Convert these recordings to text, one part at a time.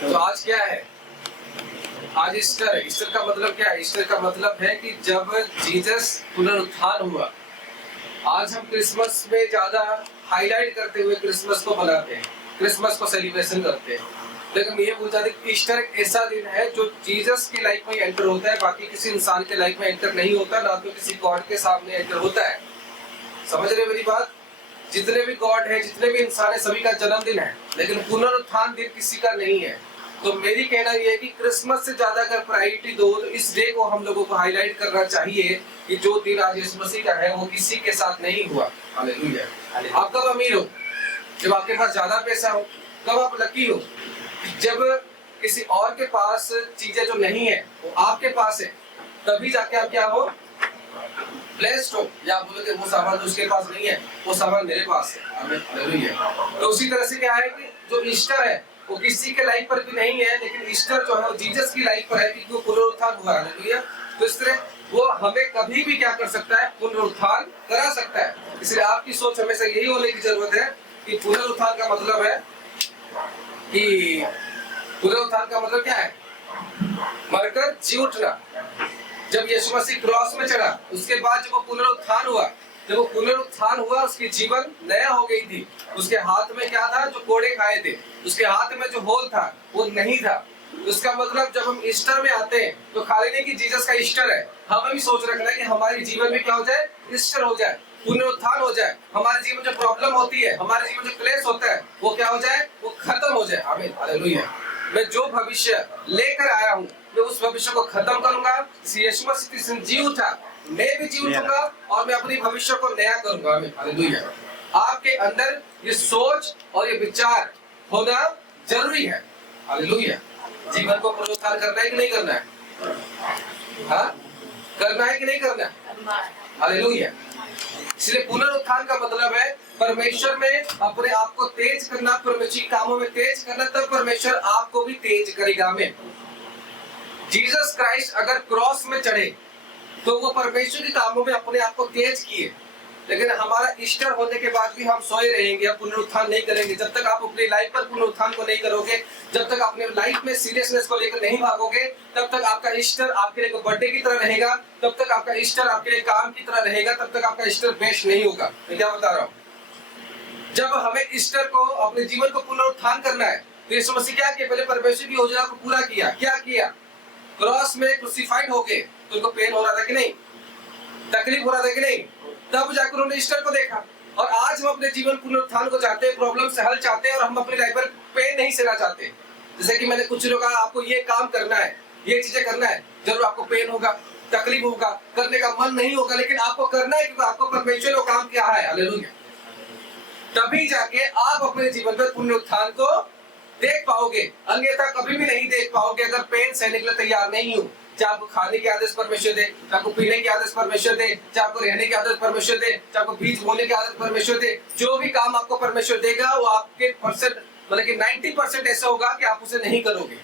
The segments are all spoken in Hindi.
तो आज क्या है? आज ईस्टर है। ईस्टर का मतलब क्या है? ईस्टर का मतलब है कि जब जीसस पुनरुत्थान हुआ। आज हम क्रिसमस में ज्यादा हाईलाइट करते हुए क्रिसमस को मनाते हैं, क्रिसमस को सेलिब्रेशन करते हैं, लेकिन ये भूल जाते हैं कि ईस्टर एक ऐसा दिन है जो जीसस की लाइफ में एंटर होता है, बाकी किसी इंसान के लाइफ में एंटर नहीं होता, ना तो किसी गॉड के सामने एंटर होता है। समझ रहे मेरी बात? जितने भी गॉड है, जितने भी इंसान है, सभी का जन्मदिन है, लेकिन पुनरुत्थान दिन किसी का नहीं है। तो मेरी कहना यह है कि क्रिसमस से ज्यादा अगर प्रायोरिटी दो तो इस डे को हम लोगों को हाईलाइट करना चाहिए कि जो दिन आज यीशु मसीह का है वो किसी के साथ नहीं हुआ। हालेलुया। आप कब अमीर हो? जब आपके पास ज्यादा पैसा हो। कब आप लकी हो? जब किसी और के पास चीजें जो नहीं है वो आपके पास है, तभी जाके आप क्या हो? ब्लेस्ड हो। या बोलोगे वो सामान जो उसके पास नहीं है वो सामान मेरे पास है। आमीन। हालेलुया। तो उसी तरह से क्या है कि जो ईस्टर है वो किसी के लाइफ पर भी नहीं है, लेकिन ईस्टर जो है वो जीसस की लाइफ पर है क्योंकि वो पुनरुत्थान हुआ। हालेलुया। तो इस तरह वो हमें कभी भी क्या कर सकता है? पुनरुत्थान करा सकता है। इसलिए आपकी सोच हमेशा यही होने की जरूरत है कि पुनरुत्थान का मतलब है कि पुनरुत्थान का मतलब क्या है? मरकर जी उठना। जब यीशु मसीह क्रॉस में चढ़ा उसके बाद जब वो पुनरुत्थान हुआ, जब वो पुनरुत्थान हुआ उसकी जीवन नया हो गई थी। उसके हाथ में क्या था? जो कोड़े खाए थे, उसके हाथ में जो होल था वो नहीं था। उसका मतलब जब हम ईस्टर में आते हैं तो खाली नहीं कि जीसस का ईस्टर है, हमें भी सोच रखना है कि हमारे जीवन में क्या हो जाए? ईस्टर हो जाए, पुनरुत्थान हो जाए। हमारे जीवन में जो प्रॉब्लम होती है, हमारे जीवन में जो क्लेश होता है वो क्या हो जाए? वो खत्म हो जाए। आमीन। हालेलुया। मैं जो भविष्य लेकर आया हूँ मैं उस भविष्य को खत्म करूंगा। यीशु मसीह जी उठा, मैं भी जी उठूंगा और मैं अपनी भविष्य को नया करूंगा। आमीन। हालेलुया। आपके अंदर ये सोच और ये विचार होना जरूरी है। हालेलुया। जीवन को पुनरुत्थान करना है कि नहीं करना है? हाँ, करना है कि नहीं करना है? हालेलुया। इसलिए पुनरुत्थान का मतलब है परमेश्वर में अपने आप को तेज करना, परमेश्वर के कामों में तेज करना, तब परमेश्वर आपको भी तेज करेगा। में जीसस क्राइस्ट अगर क्रॉस में चढ़े तो वो परमेश्वर के कामों में अपने आप को तेज किए, लेकिन हमारा ईस्टर होने के बाद भी हम सोए रहेंगे, हम पुनरुत्थान नहीं करेंगे। जब तक आप अपनी लाइफ पर पुनरुत्थान को नहीं करोगे, जब तक अपने लाइफ में सीरियसनेस को लेकर नहीं भागोगे, तब तक आपका ईस्टर आपके लिए बर्थडे की तरह रहेगा, तब तक आपका ईस्टर आपके लिए काम की तरह रहेगा, तब तक आपका ईस्टर बेस्ट नहीं होगा। मैं क्या बता रहा हूँ? जब हमें ईस्टर को, अपने जीवन को पुनरुत्थान करना है तो यीशु मसीह क्या किया? पहले परमेश्वर की योजना को पूरा किया। क्या किया? क्रॉस में क्रूसिफाइड हो गए तो उनको पेन हो रहा था कि नहीं? तकलीफ हो रहा था कि नहीं? तब जाकर उन्होंने ईस्टर को देखा। और आज हम अपने जीवन पुनरुत्थान को चाहते हैं, प्रॉब्लम से हल चाहते हैं, और हम अपनी लाइफ पर पेन नहीं सहना चाहते। जैसे कि मैंने कुछ लोग कहा आपको ये काम करना है, ये चीजें करना है, जरूर आपको पेन होगा, तकलीफ होगा, करने का मन नहीं होगा, लेकिन आपको करना है क्योंकि आपको परमेश्वर ने काम किया है। हालेलुया। तभी जाके आप अपने जीवन में पुनरुत्थान को देख पाओगे, अन्यथा कभी भी नहीं देख पाओगे अगर पेन सहने के लिए तैयार नहीं हो। चाहे आपको खाने की आदत परमेश्वर दे, चाहे आपको पीने की आदत परमेश्वर दे, चाहे आपको रहने की आदत परमेश्वर दे, चाहे आपको बीज बोने की आदत परमेश्वर दे, जो भी काम आपको परमेश्वर देगा वो आपके परसेंट मतलब कि 90% ऐसा होगा कि आप उसे नहीं करोगे।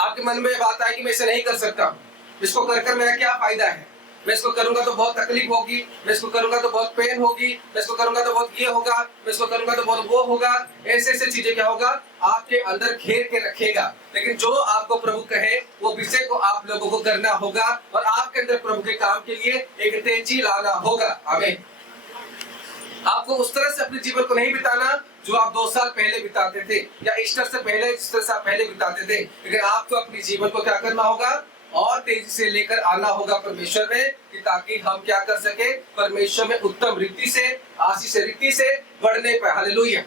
आपके मन में बात आएगी मैं इसे नहीं कर सकता, इसको कर मेरा क्या फायदा है, मैं इसको करूंगा तो बहुत तकलीफ होगी, मैं इसको करूंगा तो बहुत पेन होगी, मैं इसको करूंगा तो बहुत ये होगा, मैं इसको करूंगा तो बहुत वो होगा। ऐसे चीजें क्या होगा? आपके अंदर घेर के रखेगा। लेकिन जो आपको प्रभु कहे वो विषय को आप लोगों को करना होगा और आपके अंदर प्रभु के काम के लिए एक तेजी लाना होगा। आमीन। आपको उस तरह से अपने जीवन को नहीं बिताना जो आप 2 साल पहले बिताते थे, या ईस्टर से पहले जिस तरह से आप पहले बिताते थे, लेकिन आपको अपने जीवन को क्या करना होगा? और तेजी से लेकर आना होगा परमेश्वर में, कि ताकि हम क्या कर सके? परमेश्वर में उत्तम रीति से, आशीष रीति से बढ़ने पाए। हालेलुया।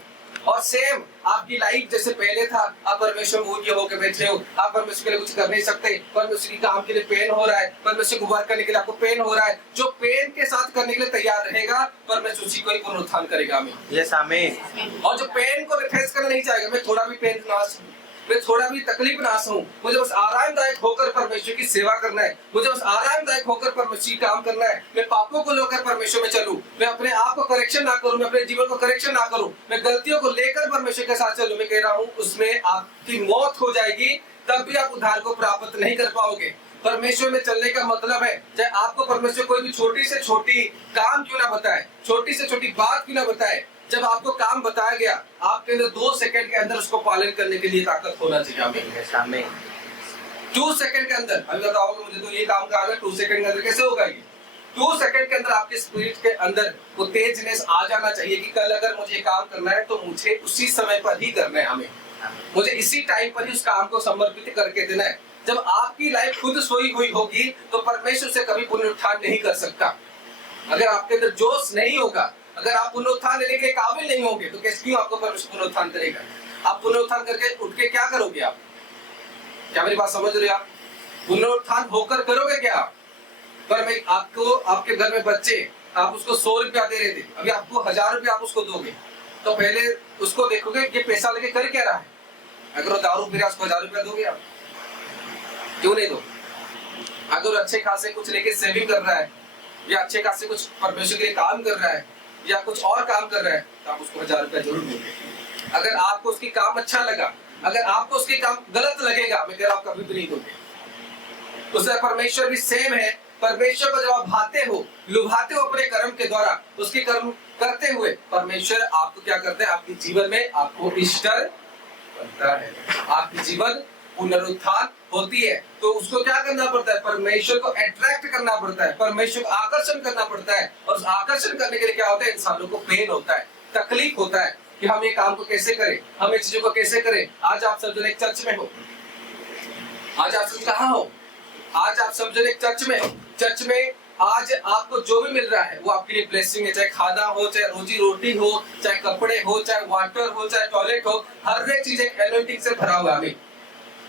और सेम आपकी लाइफ जैसे पहले था, आप परमेश्वर में ऊँचे होकर बैठे हो, आप परमेश्वर के लिए कुछ कर नहीं सकते, परमेश्वर की काम के लिए पेन हो रहा है, परमेश्वर को वर्क करने के लिए आपको पेन हो रहा है, जो पेन के साथ करने के लिए तैयार रहेगा परमेश्वर उसी को ही पुनरुत्थान करेगा। आमीन। यस आमीन। और जो पेन को फेस करना नहीं चाहेगा, मैं थोड़ा भी पेन ना सहूं, मैं थोड़ा भी तकलीफ ना सहूं, मुझे बस आरामदायक होकर परमेश्वर की सेवा करना है, मुझे बस आरामदायक होकर परमेश्वर की काम करना है, मैं पापों को लेकर परमेश्वर में चलूं, मैं अपने आप को करेक्शन ना करूं, मैं अपने जीवन को करेक्शन ना करूं, मैं गलतियों को लेकर परमेश्वर के साथ चलूं, मैं कह रहा हूं उसमें आपकी मौत हो जाएगी, तब भी आप उद्धार को प्राप्त नहीं कर पाओगे। परमेश्वर में चलने का मतलब है, चाहे आपको परमेश्वर कोई भी छोटी से छोटी काम क्यों ना बताए, छोटी से छोटी बात क्यों ना बताए, जब आपको काम बताया गया, आपके अंदर 2 सेकंड के अंदर उसको पालन करने के लिए ताकत होना चाहिए। आमीन। 2 सेकंड के अंदर, अभी बताओगे मुझे तो ये काम कहा गया, 2 सेकंड के अंदर कैसे होगा ये? 2 सेकंड के अंदर आपके स्पिरिट के अंदर वो तेजनेस आ जाना चाहिए कि कल अगर मुझे काम करना है तो मुझे उसी समय पर ही करना है। हमें मुझे इसी टाइम पर ही उस काम को समर्पित करके देना है। जब आपकी लाइफ खुद सोई हुई होगी तो परमेश्वर से कभी पुनरुत्थान नहीं कर सकता। अगर आपके अंदर जोश नहीं होगा, अगर आप पुनरुत्थान लेने के काबिल नहीं होंगे तो कैसे क्यों आपको परमेश्वर पुनरुत्थान करेगा? आप पुनरुत्थान करके उठ के क्या करोगे? आप क्या मेरी बात समझ रहे हो? आप पुनरुत्थान होकर करोगे क्या? पर मैं आपको, आपके घर में बच्चे, आप उसको 100 रुपया दे रहे थे, अभी आपको 1000 रुपया आप उसको दोगे तो पहले उसको देखोगे कि पैसा लेके कर क्या रहा है। अगर वो दारू पी रहा है उसको 1000 रुपया दोगे आप? क्यों नहीं दो? अगर अच्छे खासे कुछ लेके सेविंग कर रहा है या अच्छे खासे कुछ परमेश्वर के लिए काम कर रहा है या कुछ और काम कर रहा है तो आप उसको 1000 रुपया जरूर दोगे। अगर आपको उसकी काम अच्छा लगा, अगर आपको उसकी काम गलत लगेगा, मैं कह रहा हूं कभी भी नहीं दोगे। उससे परमेश्वर भी सेम है। परमेश्वर को जब आप भाते हो, लुभाते हो अपने कर्म के द्वारा, उसके कर्म करते हुए परमेश्वर आपको क्या करते हैं? आपके जीवन में आपको इष्टर बनता है, आपकी जीवन पुनरुत्थान होती है। तो उसको क्या करना पड़ता है? परमेश्वर को अट्रैक्ट करना पड़ता है, परमेश्वर को आकर्षण करना पड़ता है। और उस आकर्षण करने के लिए क्या होता है? इंसानों को पेन होता है, तकलीफ होता है कि हम ये काम को कैसे करें, हम ये चीजों को कैसे करें। आज आप सब जन एक चर्च में हो, आज आप सब कहाँ हो? आज आप सब जन एक चर्च में हो। चर्च में आज आपको जो भी मिल रहा है वो आपके लिए ब्लेसिंग है, चाहे खाना हो, चाहे रोजी रोटी हो, चाहे कपड़े हो, चाहे वाटर हो, चाहे टॉयलेट हो, हर एक चीज एक एनोइंटिंग से भरा हुआ है।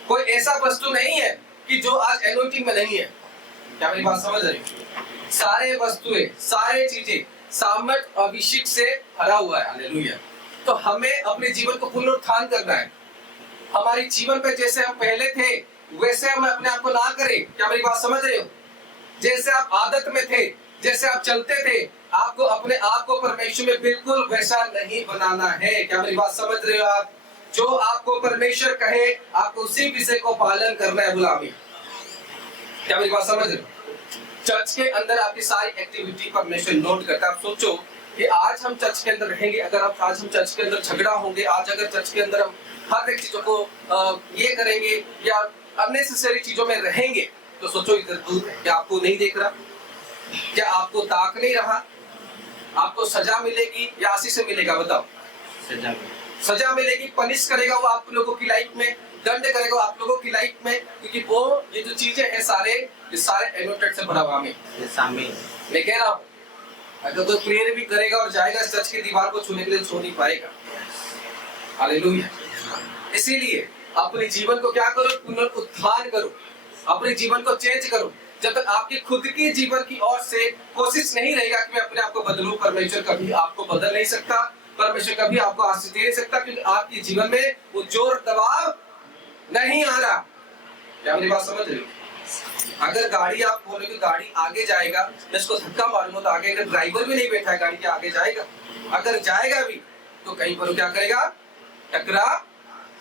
कोई ऐसा वस्तु नहीं है कि जो आज एनोइंटिंग में नहीं है। क्या मेरी बात समझ रही? सारे वस्तुएं, सारे चीजें सामर्थ अभिषेक से भरा हुआ है। हालेलुया। तो हमें अपने जीवन को पुनरुत्थान करना है। हमारे जीवन पे जैसे हम पहले थे वैसे हम अपने आप को ना करें। क्या मेरी बात समझ रहे हो? जैसे आप आदत में थे, जैसे आप चलते थे, आपको अपने आप को परमेश्वर में बिल्कुल वैसा नहीं बनाना है। क्या मेरी बात समझ रहे हो आप? जो आपको परमेश्वर कहे आपको उसी विषय को पालन करना है। गुलामी। क्या मेरी बात समझ रहे हो? चर्च के अंदर आपकी सारी एक्टिविटी परमेश्वर नोट करता है। आप सोचो कि आज हम चर्च के अंदर रहेंगे, अगर आप आज हम चर्च के अंदर झगड़ा होंगे, आज अगर चर्च के अंदर हम हर एक चीजों को ये करेंगे या अननेसेसरी चीजों में रहेंगे तो सोचो इधर दूर है, क्या आपको नहीं देख रहा? क्या आपको ताक नहीं रहा? आपको सजा मिलेगी या आशीष से मिलेगा? बताओ। सजा मिलेगी, पनिश करेगा वो आप लोगों की लाइफ में, दंड करेगा आप लोगों की लाइफ में, क्योंकि वो ये जो चीजें हैं सारे एनोटेड से भरा हुआ। मैं कह रहा हूँ अगर कोई प्रेयर भी करेगा और जाएगा चर्च की दीवार को छूने के लिए, छू नहीं पाएगा। हालेलुया। इसीलिए अपने जीवन को क्या करो? पुनरुत्थान करो, अपने जीवन को चेंज करो। जब तक आपकी खुद की जीवन की ओर से कोशिश नहीं रहेगा कि मैं अपने आप को बदलूं, परमेश्वर कभी आपको बदल नहीं सकता, परमेश्वर कभी आपको आशीष दे नहीं सकता, क्योंकि आपके जीवन में वो जोर दबाव नहीं आ रहा। क्या मेरी बात समझ रहे हो? अगर गाड़ी आप बोलोगे गाड़ी आगे जाएगा, मैं इसको धक्का मारूंगा तो आगे, अगर ड्राइवर भी नहीं बैठा है गाड़ी के आगे जाएगा, अगर जाएगा भी तो कहीं पर क्या करेगा? टकरा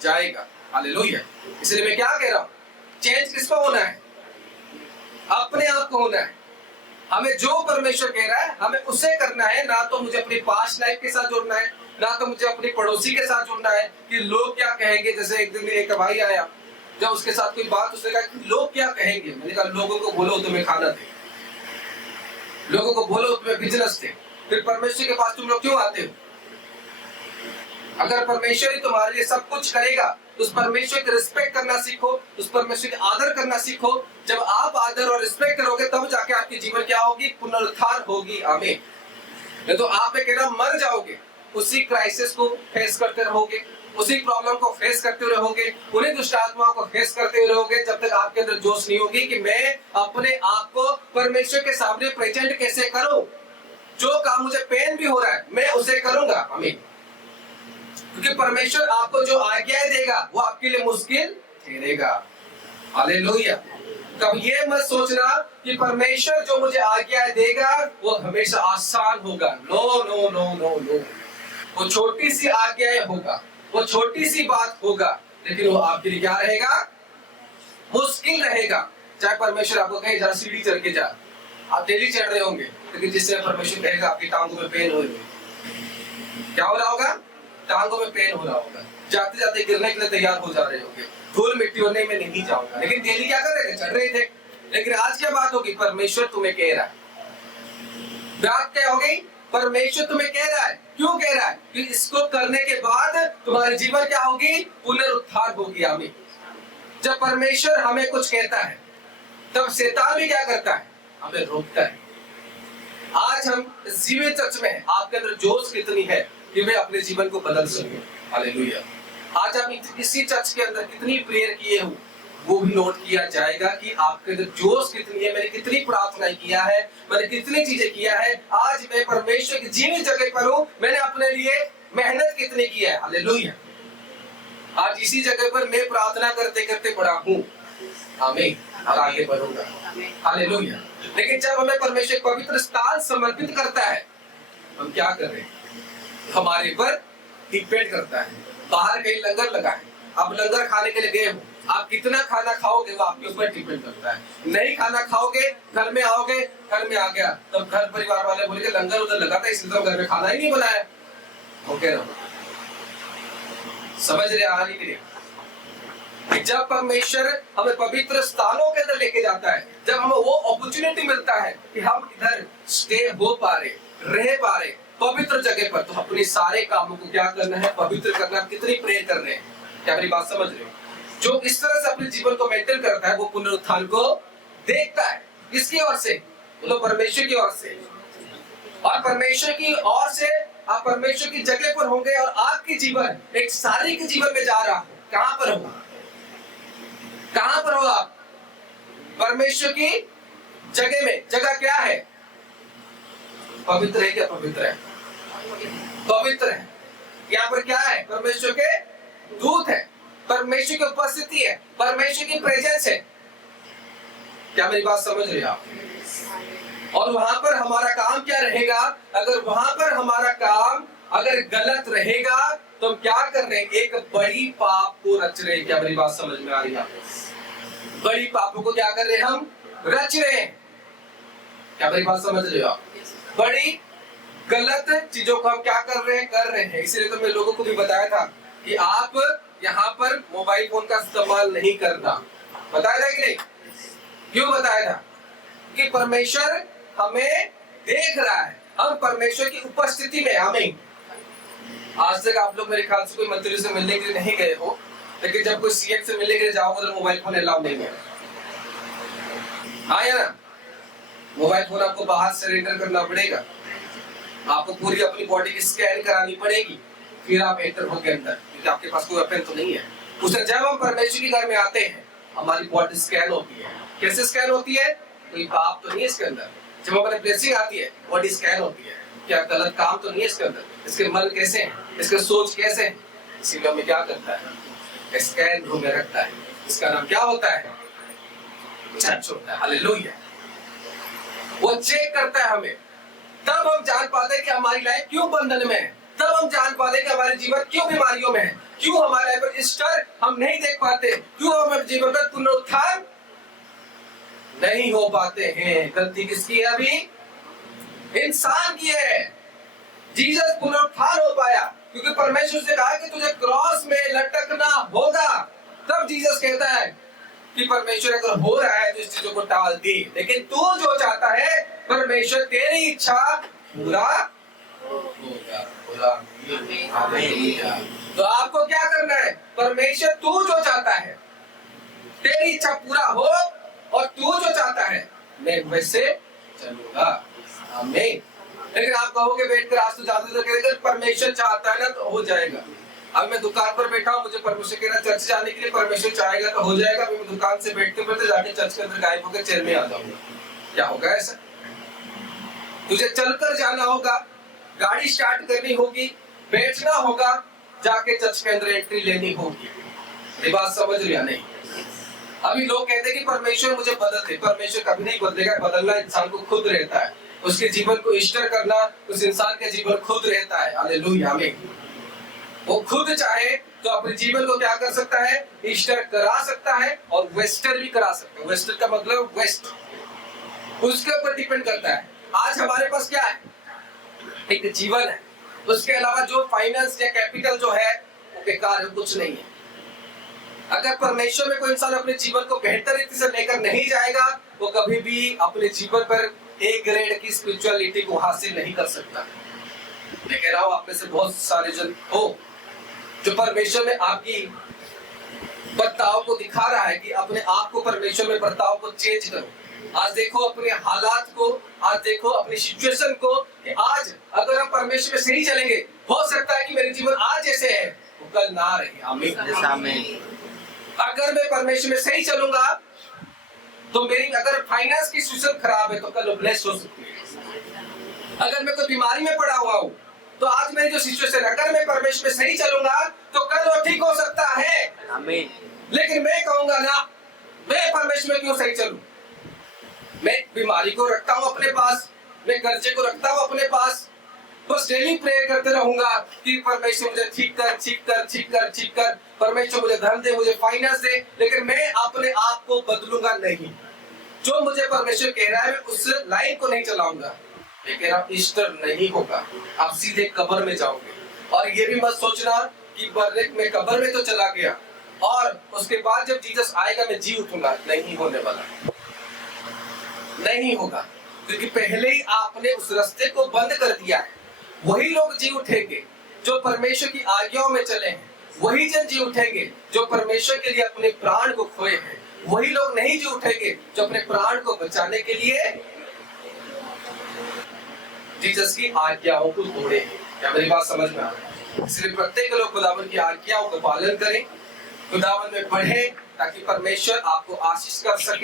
जाएगा। हालेलुया। इसलिए मैं क्या कह रहा हूं? चेंज किसको होना है? अपने आप को होना है। हमें जो परमेश्वर कह रहा है हमें उसे करना है, ना तो मुझे अपनी पास्ट लाइफ के साथ जुड़ना है, ना तो मुझे अपनी पड़ोसी के साथ जुड़ना है कि लोग क्या कहेंगे। जैसे एक दिन एक भाई आया, जब उसके साथ कोई बात, उसने कहा कि लोग क्या कहेंगे। मैंने कहा लोगों को बोलो तुम्हें खाना दे, लोगों को बोलो तुम्हें बिजनेस दे, फिर परमेश्वर के पास तुम लोग क्यों आते हो? अगर परमेश्वर ही तुम्हारे लिए सब कुछ करेगा तो उस परमेश्वर की रिस्पेक्ट करना सीखो, उस परमेश्वर का आदर करना सीखो। जब आप आदर और रिस्पेक्ट करोगे तब जाके आपकी जीवन क्या होगी? पुनरुत्थान होगी। आमीन। नहीं तो आप कह रहा मर जाओगे, उसी क्राइसिस को फेस करते रहोगे, उसी प्रॉब्लम को फेस करते रहोगे, उन्हीं दुष्ट आत्माओं को फेस करते रहोगे, जब तक आपके अंदर जोश नहीं होगी कि मैं अपने आप को परमेश्वर के सामने प्रेजेंट कैसे करूं। जो काम मुझे पेन भी हो रहा है मैं उसे करूंगा। आमीन। क्योंकि परमेश्वर आपको जो आज्ञाएं देगा वो आपके लिए मुश्किल ठहरेगा। हालेलुया। कब ये मत सोचना कि परमेश्वर जो मुझे आज्ञाएं देगा वो हमेशा आसान होगा। No no no no no. वो छोटी सी आज्ञाएं होगा, वो छोटी सी बात होगा, लेकिन वो आपके लिए क्या रहेगा? मुश्किल रहेगा। चाहे परमेश्वर आपको कहे जरा सीढ़ी चढ़ के जा, आप डेली चढ़ रहे होंगे, लेकिन जिससे परमेश्वर कहेगा आपकी टांगों में पेन होगी, क्या हो रहा होगा? टांगों में पेन हो रहा होगा, जाते जाते गिरने के लिए तैयार हो जा रहे होंगे, धूल मिट्टी होने में नहीं जाऊंगा, लेकिन डेली क्या कर रहे थे? चढ़ रहे थे। लेकिन आज क्या बात होगी? परमेश्वर तुम्हें कह रहा है, बात क्या हो गई? परमेश्वर तुम्हें कह रहा है। क्यों कह रहा है? कि इसको करने के बाद तुम्हारे जीवन क्या होगी? पुनरुत्थान होगी। आमीन। जब परमेश्वर हमें कुछ कहता है तब शैतान भी क्या करता है? हमें रोकता है। आज हम जीवित चर्च में हैं, आपके अंदर जोश कितनी है कि वे अपने जीवन को बदल सके। हालेलुया। आज आप इसी चर्च के अंदर कितनी प्रेयर किए हो वो भी नोट किया जाएगा कि आपके अंदर जोश कितनी है, मैंने कितनी प्रार्थनाएं किया है, मैंने कितनी चीजें किया है, आज मैं परमेश्वर की जीवित जगह पर हूं, मैंने अपने लिए मेहनत कितनी की है। हालेलुया। आज इसी जगह पर मैं प्रार्थना करते करते बड़ा हूं। आमीन। और आगे बढ़ूंगा। हालेलुया। लेकिन जब हमें परमेश्वर पवित्र स्थान समर्पित करता है, हम क्या कर रहे हैं? हमारे पर डिपेंड करता है। बाहर कहीं लंगर लगा है, आप लंगर खाने के लिए गए हो, आप कितना खाना खाओगे वो आपके ऊपर डिपेंड करता है। नहीं खाना खाओगे, घर में आओगे, घर में आ गया तब घर परिवार वाले बोलेंगे लंगर उधर लगा था इसलिए तो घर में खाना ही नहीं बनाया। ओके ना? समझ रहे आ रही है? जब परमेश्वर हमें पवित्र स्थानों के अंदर लेके जाता है, जब हमें वो अपॉर्चुनिटी मिलता है कि हम इधर स्टे हो पा रहे, रह पा रहे पवित्र जगह पर, तो अपने सारे कामों को क्या करना है? पवित्र करना। कितनी प्रेयर कर रहे हैं? क्या मेरी बात समझ रहे हो? जो इस तरह से अपने जीवन को मेंटेन करता है वो पुनरुत्थान को देखता है। किसकी ओर से? बोलो परमेश्वर की ओर से। और परमेश्वर की ओर से आप परमेश्वर की जगह पर होंगे और आपकी जीवन एक शारीरिक जीवन में जा रहा है। कहां पर हो? कहां पर हो आप? परमेश्वर की जगह में। जगह क्या है? पवित्र है। क्या पवित्र है? पवित्र है। यहाँ पर क्या है? परमेश्वर के दूत है, परमेश्वर की उपस्थिति है, परमेश्वर की प्रेजेंस है। क्या मेरी बात समझ रहे हैं आप? और वहां पर हमारा काम क्या रहेगा? अगर वहां पर हमारा काम अगर गलत रहेगा तो हम क्या कर रहे हैं? एक बड़ी पाप को रच रहे हैं। क्या मेरी बात समझ में आ रही है? बड़ी पापों को क्या कर रहे हैं? हम रच रहे हैं। क्या मेरी बात समझ रहे हो आप? बड़ी गलत चीजों को हम क्या कर रहे हैं। इसलिए तो मैं लोगों को भी बताया था कि आप यहाँ पर मोबाइल फोन का इस्तेमाल नहीं करना। बताया था कि नहीं? क्यों बताया था? कि परमेश्वर हमें देख रहा है, हम परमेश्वर की उपस्थिति में। हमें आज तक आप लोग मेरे ख्याल से कोई मंत्री से मिलने के लिए नहीं गए हो, लेकिन जब कोई सीएम से मिलने के लिए जाओगे तो मोबाइल फोन अलाउ नहीं है। हाँ या ना? मोबाइल फोन आपको बाहर सरेंडर करना पड़ेगा, आपको पूरी अपनी बॉडी की स्कैन करानी पड़ेगी, फिर आप एंटर होंगे अंदर, क्योंकि आपके पास कोई वेपन तो नहीं है। उससे जब हम परमेश्वर के घर में आते हैं हमारी बॉडी स्कैन होती है। कैसे स्कैन होती है? कोई पाप तो नहीं है इसके अंदर। जब हमारे ब्लेसिंग आती है बॉडी स्कैन होती है, क्या गलत काम तो नहीं है इसके अंदर, इसके मन कैसे हैं, इसके सोच कैसे हैं। इसीलिए हमें क्या करता है? स्कैन रूम में रखता है। इसका नाम क्या होता है? चर्च होता है। हालेलुया। वो चेक करता है हमें, तब हम जान पाते हैं कि हमारी लाइफ क्यों बंधन में है, तब हम जान पाते हैं कि हमारे जीवन क्यों बीमारियों में है, क्यों हमारे लाइफ पर ईस्टर हम नहीं देख पाते, क्यों हमारे जीवन पर पुनरुत्थान नहीं हो पाते हैं। गलती किसकी है? अभी इंसान की है। जीसस पुनरुत्थान हो पाया क्योंकि परमेश्वर से कहा कि तुझे क्रॉस में लटकना होगा। तब जीसस कहता है कि परमेश्वर अगर हो रहा है तो इस चीजों को टाल दे, लेकिन तू जो चाहता है परमेश्वर तेरी इच्छा पूरा होगा। तो आपको क्या करना है? परमेश्वर तू जो चाहता है तेरी इच्छा पूरा हो, और तू जो चाहता है मैं वैसे चलूंगा। आमीन। लेकिन आप कहोगे बैठकर आज तो जाते तो कहेंगे परमेश्वर चाहता है ना तो हो जाएगा। अब मैं दुकान पर बैठा हूँ, मुझे परमेश्वर कह रहा चर्च जाने के लिए, परमेश्वर चाहेगा तो हो जाएगा। मैं दुकान से बैठते बैठते जाके चर्च के अंदर गायब होकर चेयर में आ जाऊंगा। क्या होगा ऐसा? तुझे चलकर जाना होगा, गाड़ी स्टार्ट करनी होगी, बैठना होगा, जाके चर्च के अंदर एंट्री लेनी होगी। ये बात समझ लिया? नहीं। अभी लोग कहते हैं कि परमेश्वर मुझे बदल दे। परमेश्वर कभी नहीं बदलेगा। बदलना इंसान को खुद रहता है। उसके जीवन को ईस्टर करना उस इंसान के जीवन खुद रहता है। हालेलुया। आमीन। वो खुद चाहे तो अपने जीवन को क्या कर सकता है? ईस्टर करा सकता है और वेस्टर भी करा सकता है। वेस्टर का मतलब वेस्ट, उसके ऊपर डिपेंड करता है। आज हमारे पास क्या है? एक जीवन है, उसके अलावा जो फाइनेंस या कैपिटल जो है वो बेकार है, कुछ नहीं है। अगर परमेश्वर में कोई इंसान अपने जीवन को बेहतर रीति से लेकर नहीं जाएगा, वो कभी भी अपने जीवन पर ए ग्रेड की स्पिरिचुअलिटी को हासिल नहीं कर सकता। मैं कह रहा हूं आप में से बहुत सारे जन हो जो परमेश्वर में आपकी बर्ताव को दिखा रहा है कि अपने आप को परमेश्वर में बर्ताव को चेंज करो। आज देखो अपने हालात को, आज देखो अपनी सिचुएशन को कि आज अगर हम परमेश्वर में सही चलेंगे, हो सकता है कि मेरे जीवन आज जैसे है वो कल ना रहे। आमीन। अगर मैं परमेश्वर में सही चलूंगा तो मेरी अगर फाइनेंस की सिचुएशन खराब है तो कल वो ब्लेस्ड हो सकती है। अगर मैं कोई बीमारी में पड़ा हुआ हूँ तो आज मेरी जो सिचुएशन है, अगर मैं परमेश्वर में सही चलूंगा तो कल वो ठीक हो सकता है। आमीन। लेकिन मैं कहूंगा ना, मैं परमेश्वर में क्यों सही चलूं? मैं बीमारी को रखता हूं अपने पास, मैं कर्जे को रखता हूं अपने पास, बस डेली प्रेयर करते रहूंगा कि परमेश्वर मुझे ठीक कर, ठीक कर, ठीक कर, ठीक कर, परमेश्वर मुझे धन दे, मुझे फाइनेंस दे, लेकिन मैं अपने आप को बदलूंगा नहीं। जो मुझे परमेश्वर कह रहा है मैं उस लाइन को नहीं चलाऊंगा। लेकिन आप ईस्टर नहीं होगा, आप सीधे कब्र में जाओगे। और ये भी मत सोचना कि मैं कब्र में तो चला गया और उसके बाद जब जीसस आएगा मैं जी उठूंगा, नहीं होने वाला, नहीं होगा। क्योंकि पहले ही आपने उस रास्ते को बंद कर दिया है। वही लोग जी उठेंगे जो परमेश्वर की आज्ञाओं में चले हैं, वही जन जी उठेंगे जो परमेश्वर के लिए अपने प्राण को खोए हैं। वही लोग नहीं जी उठेंगे जो अपने प्राण को बचाने के लिए जीसस की आज्ञाओं को तोड़े हैं। क्या मेरी बात समझ में आ रही है? इसलिए प्रत्येक लोग खुदावन की आज्ञाओं का पालन करें, खुदावन में बढ़े, ताकि परमेश्वर आपको आशीष कर सके।